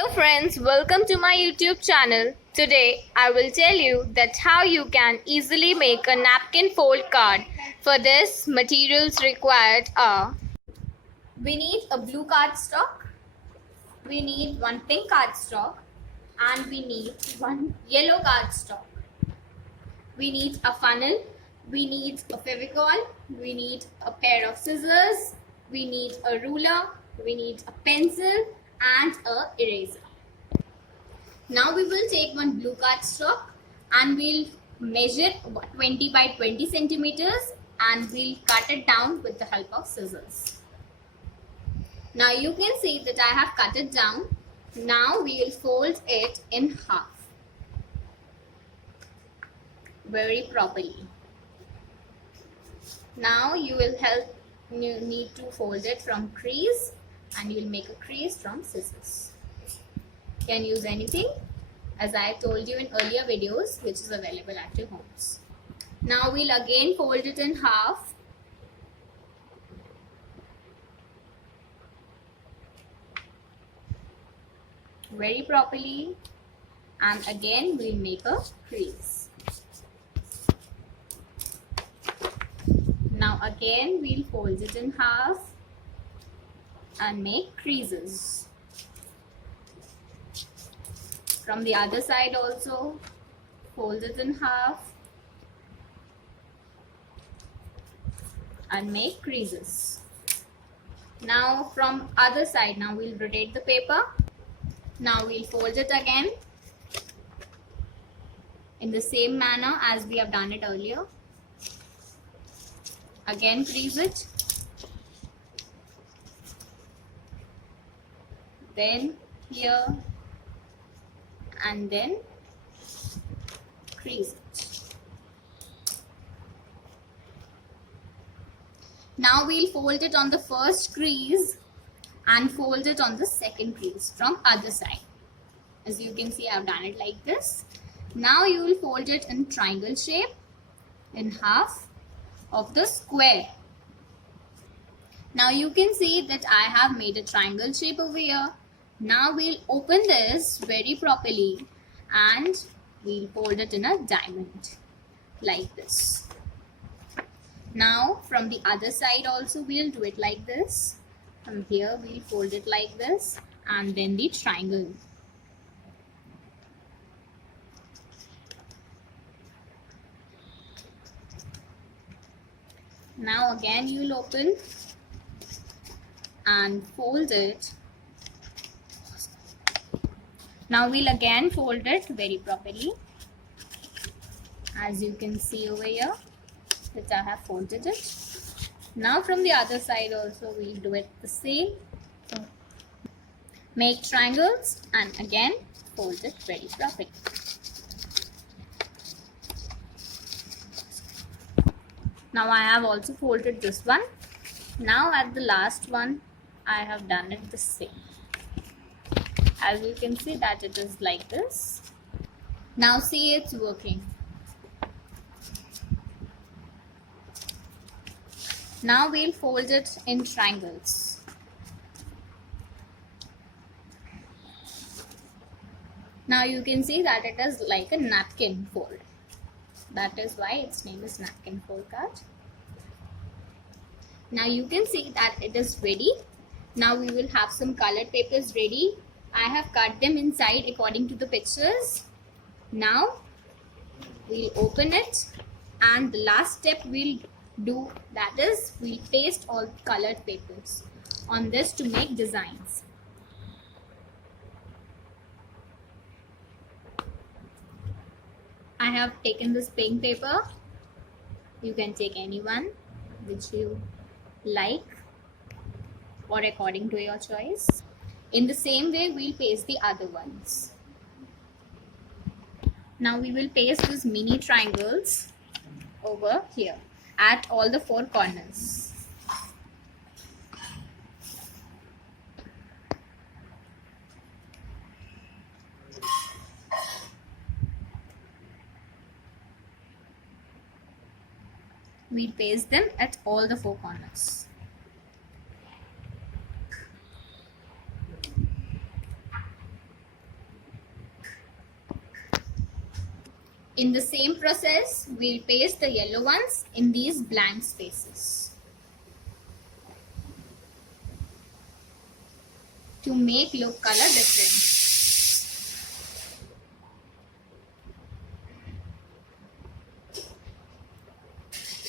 Hello friends, welcome to my YouTube channel. Today I will tell you that how you can easily make a napkin fold card. For this, materials required are: we need a blue cardstock, we need one pink cardstock, and we need one yellow cardstock. We need a funnel, we need a Fevicol, we need a pair of scissors, we need a ruler, we need a pencil and a eraser. Now we will take one blue cardstock and we'll measure 20 by 20 centimeters and we'll cut it down with the help of scissors. Now you can see that I have cut it down. Now we will fold it in half very properly. Now you need to fold it from crease and you will make a crease from scissors. You can use anything as I told you in earlier videos, which is available at your homes. Now we'll again fold it in half. Very properly, and again we'll make a crease. Now again we'll fold it in half and make creases. From the other side also, fold it in half and make creases. Now from other side, now we'll rotate the paper. Now we'll fold it again in the same manner as we have done it earlier. Again crease it. Then here and then crease it. Now we'll fold it on the first crease and fold it on the second crease from other side. As you can see, I've done it like this. Now you will fold it in triangle shape in half of the square. Now you can see that I have made a triangle shape over here. Now we'll open this very properly and we'll fold it in a diamond like this. Now from the other side also we'll do it like this. From here we'll fold it like this and then the triangle. Now again you'll open and fold it. Now we'll again fold it very properly. As you can see over here that I have folded it. Now from the other side also we'll do it the same. Make triangles and again fold it very properly. Now I have also folded this one. Now at the last one I have done it the same. As you can see that it is like this. Now see, it's working. Now we'll fold it in triangles. Now you can see that it is like a napkin fold. That is why its name is napkin fold card. Now you can see that it is ready. Now we will have some colored papers ready. I have cut them inside according to the pictures. Now we'll open it and the last step we'll do, that is we'll paste all colored papers on this to make designs. I have taken this pink paper. You can take any one which you like or according to your choice. In the same way, we'll paste the other ones. Now we will paste these mini triangles over here at all the four corners. We'll paste them at all the four corners. In the same process, we'll paste the yellow ones in these blank spaces to make look color different.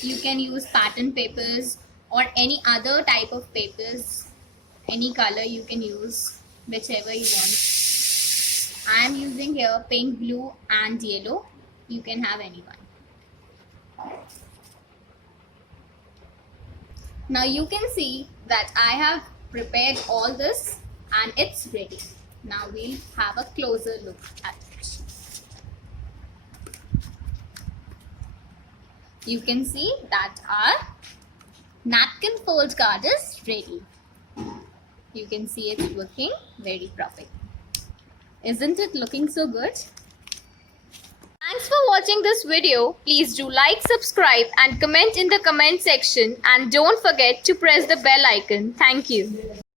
You can use pattern papers or any other type of papers, any color you can use, whichever you want. I am using here pink, blue and yellow. You can have any one. Now you can see that I have prepared all this and it's ready. Now we'll have a closer look at it. You can see that our napkin fold card is ready. You can see it's looking very perfect. Isn't it looking so good? Thanks for watching this video. Please do like, subscribe and comment in the comment section, and don't forget to press the bell icon. Thank you.